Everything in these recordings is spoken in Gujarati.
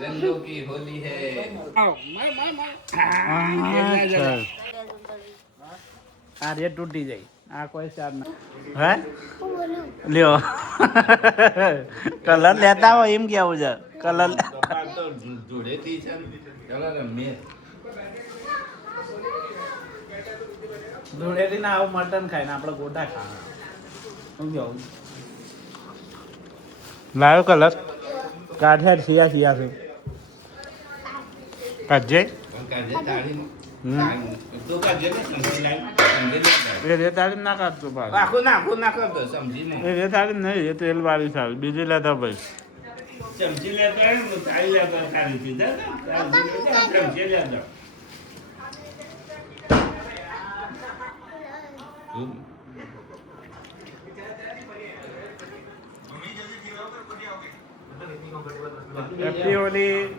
रंगों की होली है આ રે તૂટી જાય આ કોઈ ચાર ના હે લ્યો કલર લેતા હોય એમ કેવું છે કલર તો જોડેથી છે ચલો રમીએ ધૂળેટી ના આવું મટન ખાય ને આપણે ગોટા ખાવા શું કેવું લાવ્યો કલર કાઢ્યા સિયા સિયા છે કાઢજે કાજે તાળી તો કાજે ને સમજી લાવ સમજી એ રે તાળી ના કાઢતો ભાઈ આખું ના કરતો સમજી ને એ રે તાળી નહીં એ તેલ વાળી સારી બીજી લેતા ભાઈ સમજી લેતો હે ને તાળી લેતો તાળી પીધા સમજી લેતો હેપી હોલી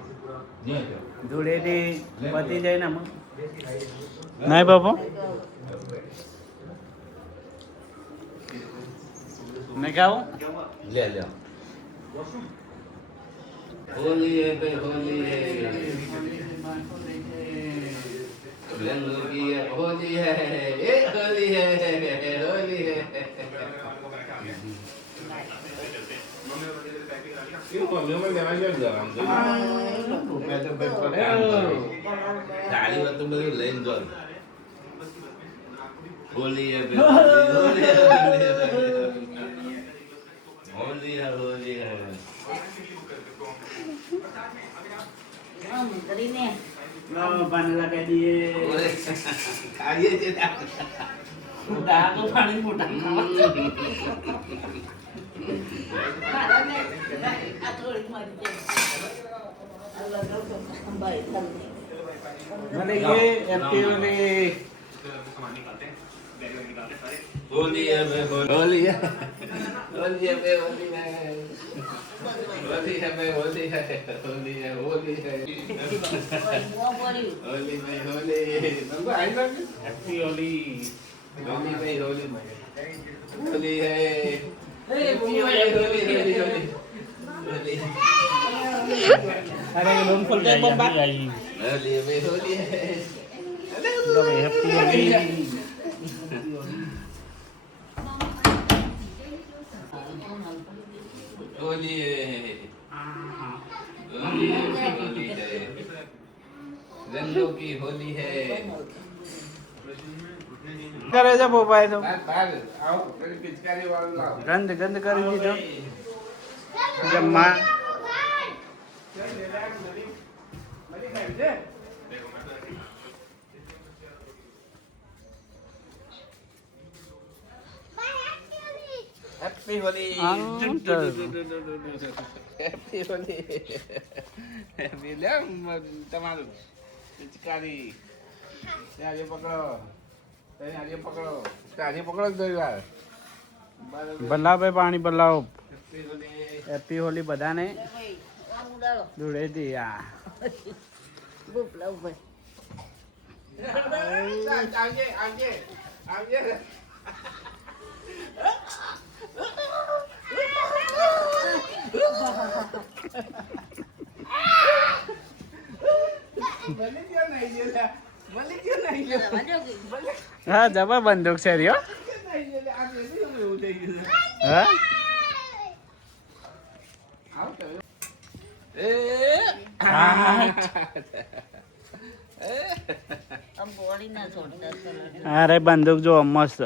ધૂળેટી પતી જાય ને આમાં નહીં બાપુ નહીં ખાવું ले लो होली है भाई होली है रंगों की होली है ये होली है होली है क्यों मम्मी में लेवा क्यों जा हम तो मैं तो बैठ पर गाड़ी में तुम लोग लेन दो होली है भाई होली है होली है होली है પાણી લગાવી દઈએ ખાઈએ છે મોટા તો પાણી મોટા મને કે હેપી હોલી होली है भाई होली है होली है भाई होली है होली है भाई होली है होली है होली है होली भाई होली तुमको आई बात હેપી હોલી होली भाई होली होली है होली होली होली होली અરે લોન ફોલ જાય બમ્બા होली भाई होली है હેપી હોલી होली है होली है होली है रंगों की होली है કરે છે પોપાય તો बाहर आओ फिर पिचकारी वाला लाओ ગંધ ગંધ કરી દીધો જમવા happy Holi happy Holi happy ले તમારું પિચકારી આજે પકડો આજે પકડો આજે પકડો દોઈ વાર બલ્લા ભાઈ પાણી બલ્લાઓ हैप्पी होली હેપી હોલી બધાને ધૂળેટી આ आगे आगे आगे भले क्यों नहीं जेला भले क्यों नहीं जेला હા જબર બંદૂક છે રહ્યો नहीं जेला आप ये नहीं उठेगी હા आओ चलो આમ બોડી ના છોડતા અરે બંદૂક જો મસ્ત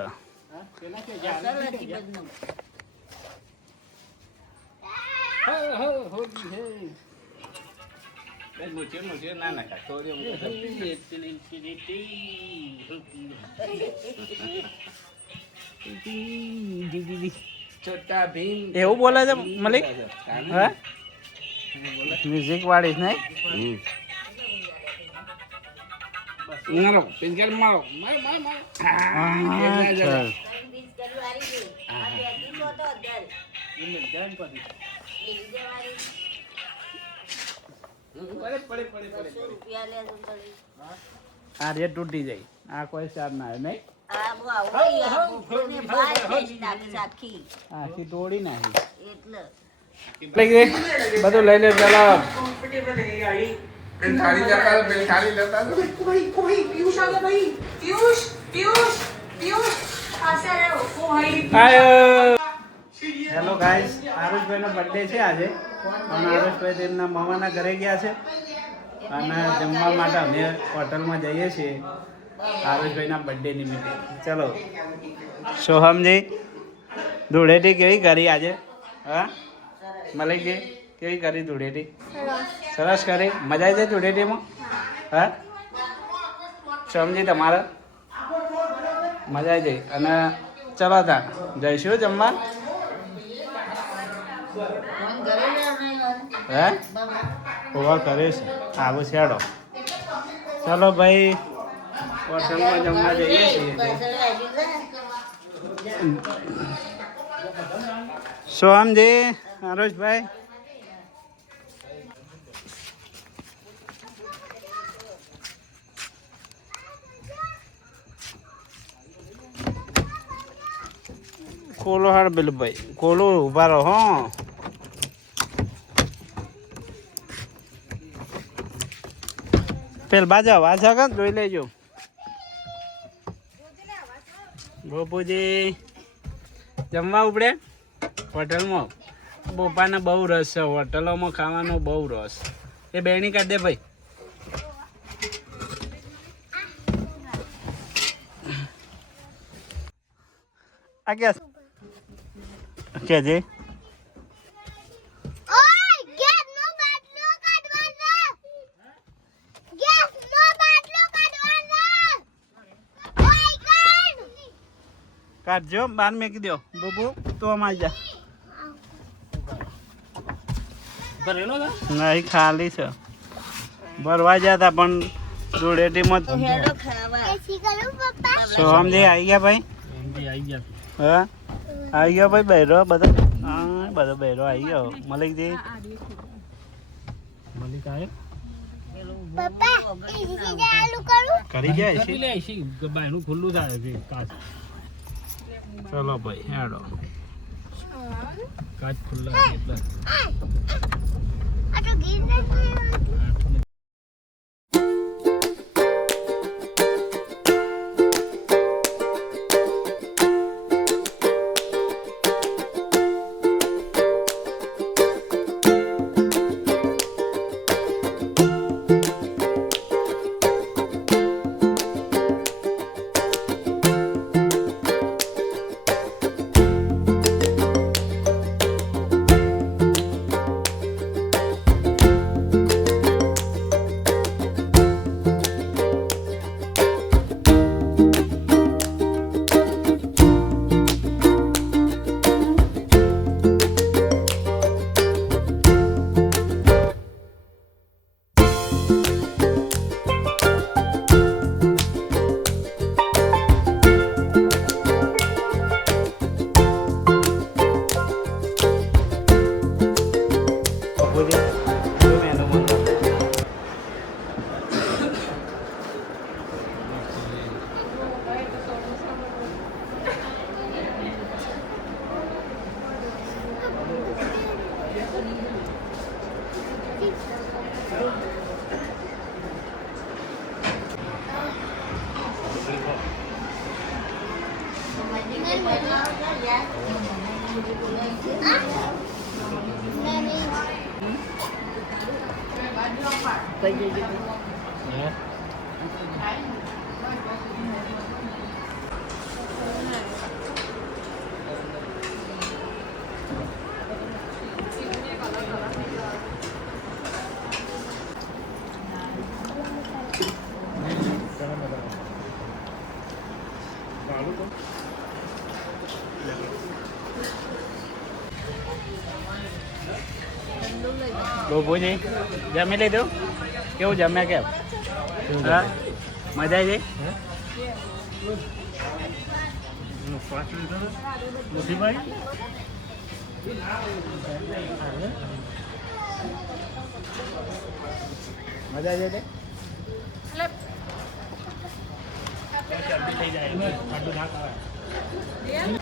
मुझे मुझे ना ना का थोड़ी छोटा भीम એવું બોલે છે મલિક હા મ્યુઝિક વાળી નહીં મારો પિંકર મારો માર માર માર આ રે તૂટી જાય આ કોઈ ચાર ના નહીં આ બહુ આવડી આ ભૂખને ભાત થઈ નાખી સાખી આખી તોડી નાખી એટલે બધું લઈ લે ચાલો પેલી થાળી લેતા આવો, પેલી થાળી લેતા આવો. હેલો ગાઈસ, આરુષભાઈનો બર્થડે છે આજે અને આરુષભાઈ તેમના મામાના ઘરે ગયા છે અને જમવા માટે અમે હોટલમાં જઈએ છીએ આરુષભાઈના બર્થડે નિમિત્તે. ચલો સોહમજી, ધૂળેટી કેવી કરી આજે? હા મલિકજી, કેવી કરી ધૂળેટી? સરસ કરી. મજા આવી જાય ધૂળેટીમાં? હા સોહમજી, તમારે મજા આવી જાય? અને ચલો ત્યાં જઈશું જમવા. ફોન કરે ને હે ઓવા કરે છે આવું છેડો. ચલો ભાઈ, હોટલમાં જમવા જઈએ છીએ. સોહમજી, આરુષભાઈ, ખોલો હાડ બિલભાઈ, ખોલો ઉભા રહો. હો પેલ બાજા વાત છે કે જોઈ લેજો. ગોપુજી જમવા ઉપડે હોટલમાં. બોપાને બહુ રસ છે હોટલોમાં ખાવાનો, બહુ રસ. એ બેણી કાઢ દે ભાઈ. આ કે છે કાઢજો, બહાર મેકી દો. બબુ તો અમારી જા. નહીં, ખાલી છે. ભરવા ગયા હતા પણ ધૂળેટીમાં. સોહમજી આવી ગયા ભાઈ? હા આવી ગયો ભાઈ બહેરો બધો. હા બધો બહેરો આવી ગયો. મલિકજી, મલિક આવ્યો કરી જાય ખુલ્લું થાય છે. ચલો ભાઈ હેડો. કાચ ખુલ્લા એટલે બોબુજી જમી લીધું? કેવું જમ્યા? કેમ? હા મજા આવી ગઈ? મજા આવી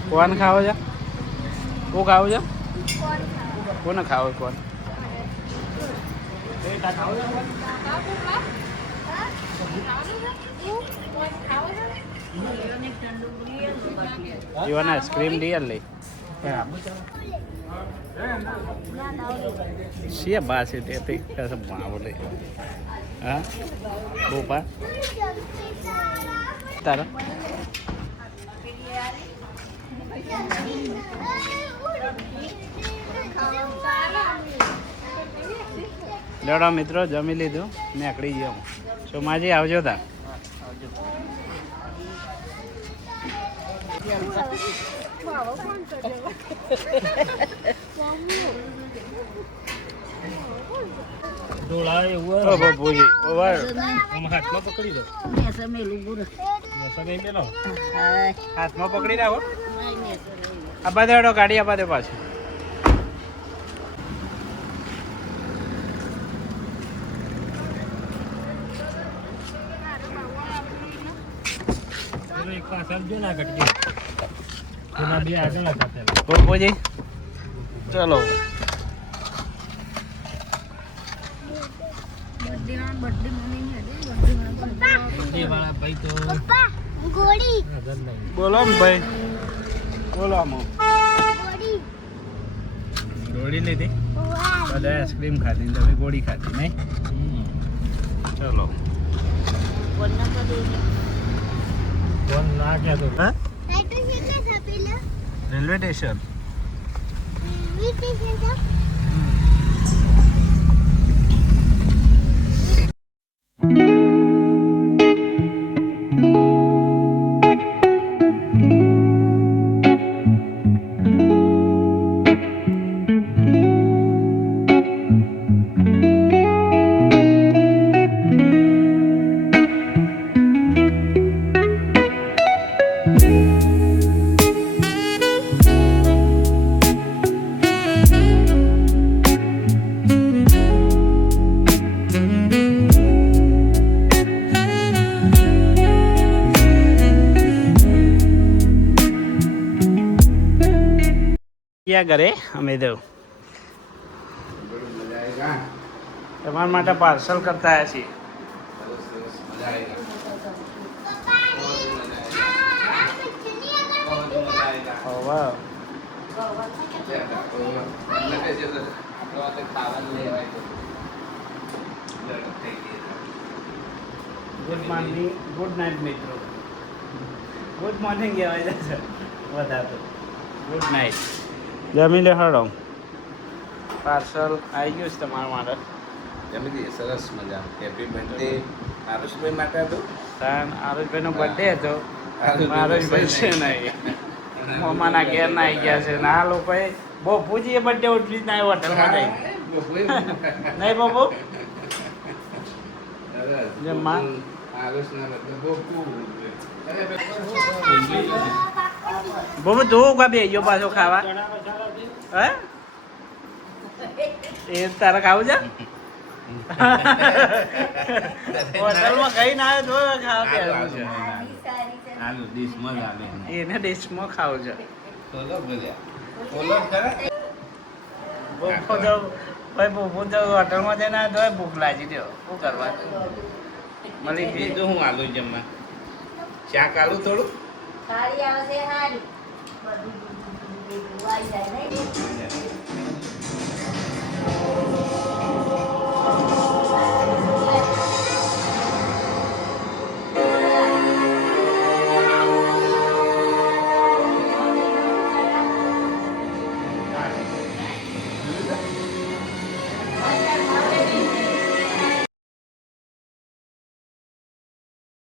કોણ ખાવો છે? હું ખાવું છે? કોને ખાવો કોણ? જીવન આઈસ્ક્રીમ રિયલ લઈ શિયા બા છે તે कसं मावले હા બોપા તારા લેડો મિત્રો જમી લીધું નીકળી ગયો સોમાજી આવજો તા ડોળા એવું ઓ બાપુજી ઓવર હાથમાં પકડી દો મેલો હાથમાં પકડી રાખો આબા દેડો ગાડી આબા દે પાછું એક પાછળ જો ના ઘટકે એના બે આગળ હતા બાપુજી ચલો એ વાળા ભાઈ તો બોલો ને ભાઈ બોલો આમાં ગોળી લીધી બધા આઈસ્ક્રીમ ખાધી ને તમે ગોળી ખાધી નહીં ચલો ફોન ના ગયા તો હા રેલવે સ્ટેશન क्या करे અમે તો તમારા માટે પાર્સલ કરતા આવ્યા છીએ ગુડ મોર્નિંગ ગુડ નાઇટ મિત્રો ગુડ મોર્નિંગ કહેવાય છે વધારે ગુડ નાઇટ જમી લે હડો પાર્સલ આવી ગયું છે તમારા માટે જમી દઈએ સરસ મજા હેપી બર્થડે આરુષભાઈ માટે હતું આરુષભાઈનો બર્થડે હતો આરુષભાઈ છે નહીં મમ્માના ઘેર ના આવી ગયા છે ને આ લોકોએ બહુ પૂછીએ બર્થડે ઉઠવી જ ના હોટલમાં જઈ નહીં બાબુ જમવા બાબુ તું કા બે ગયો પાછો ખાવા હે એ તારે ખાવું છે હોટલમાં કઈ ના આવે તો ખાવા પીવાનું છે આલુ ડીશમાં જ આવે એને ડિશમાં ખાવું છે તોલો બોલ્યા તોલો ખરા ભૂખો તો ભાઈ ભૂખું તો હોટલમાં જઈને આવે તો ભૂખ લાગી દો શું કરવા મળી ગઈ તો હું આલુ જમવા શાક આલુ થોડું સારી આવશે સારી બધું આવી જાય નહીં